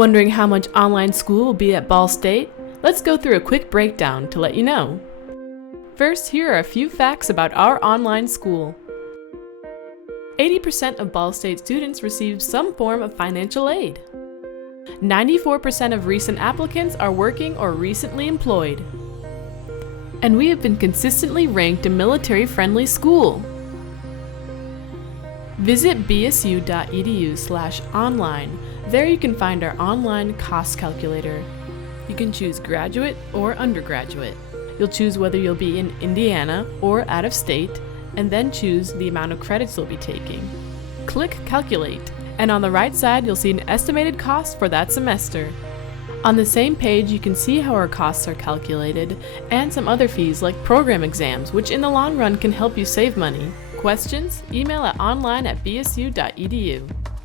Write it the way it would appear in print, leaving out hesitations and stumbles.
Wondering how much online school will be at Ball State? Let's go through a quick breakdown to let you know. First, here are a few facts about our online school. 80% of Ball State students receive some form of financial aid. 94% of recent applicants are working or recently employed. And we have been consistently ranked a military-friendly school. Visit bsu.edu/online. There you can find our online cost calculator. You can choose graduate or undergraduate. You'll choose whether you'll be in Indiana or out of state, and then choose the amount of credits you'll be taking. Click Calculate, and on the right side you'll see an estimated cost for that semester. On the same page you can see how our costs are calculated, and some other fees like program exams, which in the long run can help you save money. Questions? Email at online@bsu.edu.